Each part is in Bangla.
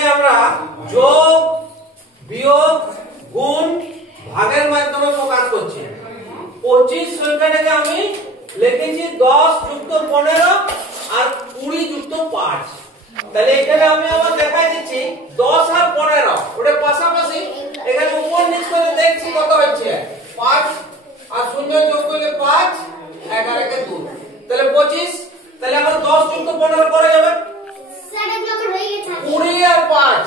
এটাকে আমরা যোগ বিয়োগ গুণ ভাগের মাধ্যমে প্রকাশ করছি। 25 সংখ্যাটাকে আমি লিখেছি 10 যুক্ত 15 আর 20 যুক্ত 5। তাহলে এখানে আমি আবার দেখাই দিচ্ছি 10 আর 15 ওটা পাশাপাশি, এখানে উপর নিচ করে দেখছি কত হচ্ছে 5 আর 0 যোগ করলে 5, 11 কে 2, তাহলে 25। তাহলে আমরা 10 যুক্ত 15 করা যাবে স্যার এগুলো তো রয়ে গেছে 20 আর 5,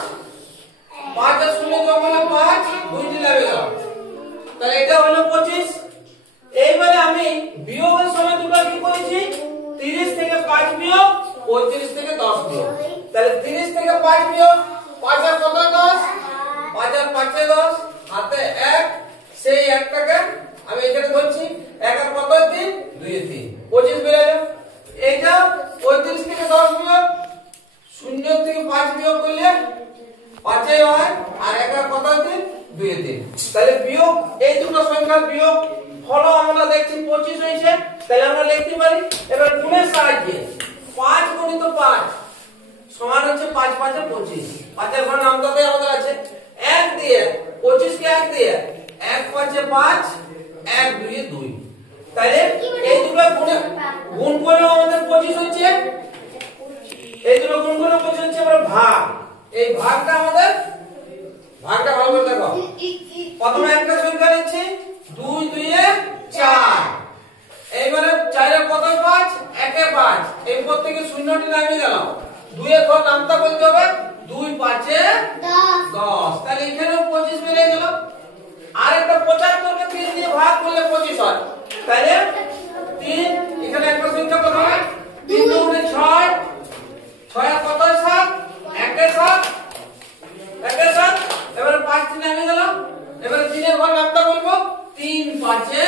5 আর 0 যোগ করলে 5, 2 টি লাগবে গেল, তাহলে এটা হলো 25। এইবারে আমি বিয়োগের সময় দুটো কি করেছি 30 থেকে 5 বিয়োগ 35 থেকে 10 বিয়োগ। তাহলে 30 থেকে 5 বিয়োগ 5 আর কত 10, 5 আর 5 এ 10, হাতে 1, সেই 1 টাকে আমি এখানে ধরছি, 1 আর কত 3, 2 এ 3, 25 বের হলো। এইটা 35 থেকে 10 বিয়োগ 0 থেকে 5 বিয়োগ করলে 5 এ হয়, আর 1 আর কত 3, 2 এ 3। তাহলে বিয়োগ এই দুটো সংখ্যার বিয়োগ ফল আমরা দেখছি 25 হয়েছে। তাহলে আমরা লিখতে পারি এবার গুণের সাহায্যে 5 গুণিত 5 সমান হচ্ছে 5 5 এ 25। 5 এর ঘর নামটাতে আমাদের আছে 1 দিয়ে 25 কে 1 দিয়ে 1 5 এ 5, 1 2 এ 2। তাহলে এই দুটো গুণ করে আমাদের 25 হচ্ছে, এই দুটো গুণ করে 25 হচ্ছে আমরা ভাগ। এই ভাগটা আমাদের ভাগটা ভালো করে দেখো। প্রথমে একটা সংখ্যা নিচ্ছি 2 2 এ 4, এইবারে 4 এর কত 5, 1 এ 5, এই উপর থেকে শূন্যটি নামিয়ে গেল, 2 এর ঘর নামতা বলতে হবে 2 5 এ 10। তাহলে এখানেও 25 বেরিয়ে গেল। আর একটা 75 কে 3 দিয়ে ভাগ করলে 25 হয়। তাহলে 3 এখানে একটা সংখ্যা কত হয় 3 2 6, 6 আর কত 7, 1 এ 7, 1 এ 7, এবারে 5 3 নামিয়ে গেল, এবারে 3 এর ঘর নামতা বলবো 3 5 এ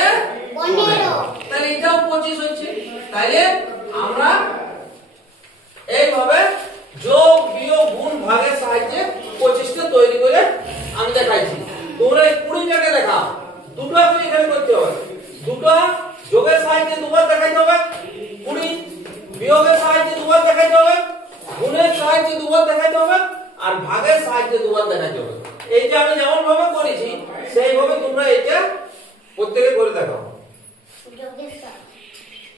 15। তাহলে এটাও 25 হচ্ছে। তাইলে আমরা এইভাবে যোগ বিয়োগ গুণ ভাগের সাহায্যে 25 কে তৈরি করে আমি দেখাইছি। তোমরা এই 20 টাকে দেখা, দুটো করে এখানে করতে হবে, দুটো যোগের সাহায্যে দুবার দেখাইতে হবে, 20 বিয়োগের সাহায্যে দুবার দেখাইতে হবে, গুণের সাহায্যে দুবার দেখাইতে হবে, আর ভাগের সাহায্যে দুবার দেখাইতে হবে। এই যে আমি যেমন ভাবে করেছি সেইভাবে তোমরা এটা প্রত্যেকে করে দেখাও।